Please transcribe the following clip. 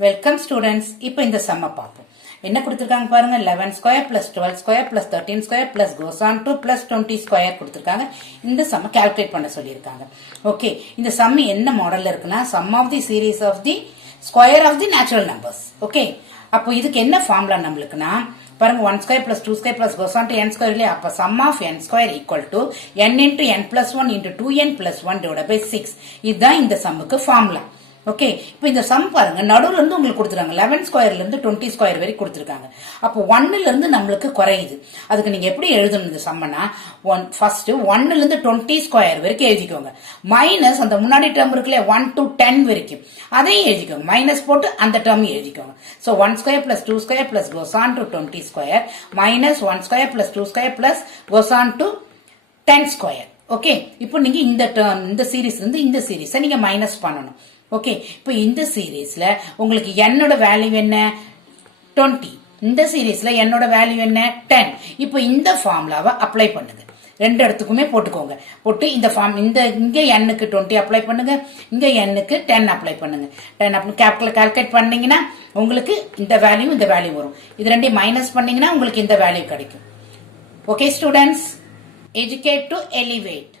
Welcome students. இப்போ இந்த சம்ம பார்ப்போம். என்ன கொடுத்துருக்காங்க பாருங்க. 11 square plus 12 square plus 13 square plus goes on to plus 20 square கொடுத்துருக்காங்க. இந்த சம்ம கால்குலேட் பண்ண சொல்லியிருக்காங்க. ஓகே, இந்த சம் என்ன மாடல்ல இருக்குன்னா sum of the series of the square of the natural numbers. Okay, அப்போ இதுக்கு என்ன ஃபார்முலா நம்மளுக்குன்னா பாருங்க, 1 square plus 2 square plus goes on to n square இல்லையா? அப்ப sum of n square equal to n into n plus 1 into 2n plus 1 divide by 6. இதுதான் இந்த சம்முக்கு formula. Okay, இப்போ இந்த சம் பாருங்க, நடுவுல இருந்து உங்களுக்கு கொடுத்துருக்காங்க 11 ஸ்கொயர்ல இருந்து 20 ஸ்கொயர் வரைக்கும் கொடுத்துருக்காங்க. அப்போ 1ல இருந்து நம்மளுக்கு குறையுது. அதுக்கு நீங்க எப்படி எழுதணும் இந்த சம்மனா? ஃபர்ஸ்ட் 1ல இருந்து 20 ஸ்கொயர் வரைக்கும் எழுதிக்கோங்க. மைனஸ் அந்த முன்னாடி டேர்ம் இருக்குல்ல 1 to 10 வரைக்கும் அதையும் எழுதிக்கோங்க. மைனஸ் போட்டு அந்த டேர்ம் எழுதிக்கோங்க. So 1 square plus 2 square plus goes on to 20 square minus 1 square plus 2 square plus goes on to 10 square. Okay, இப்போ நீங்க இந்த டேர்ம் இந்த சீரீஸ்ல இருந்து இந்த சீரீஸை நீங்க மைனஸ் பண்ணணும். ஓகே, இப்போ இந்த சீரீஸ்ல உங்களுக்கு என்னோட வேல்யூ என்ன? 20. இந்த சீரீஸ்ல என்னோட வேல்யூ என்ன? 10. இப்போ இந்த ஃபார்முலாவை அப்ளை பண்ணுங்க. ரெண்டு இடத்துக்குமே போட்டுக்கோங்க. போட்டு இந்த ஃபார்ம் இங்க n-க்கு 20 அப்ளை பண்ணுங்க, இங்க n-க்கு 10 அப்ளை பண்ணுங்க. 10 அப்படி கேபிட்டல் கால்குலேட் பண்ணீங்கன்னா உங்களுக்கு இந்த வேல்யூ வரும். இது ரெண்டையும் மைனஸ் பண்ணீங்கன்னா உங்களுக்கு இந்த வேல்யூ கிடைக்கும். Okay students, educate to elevate.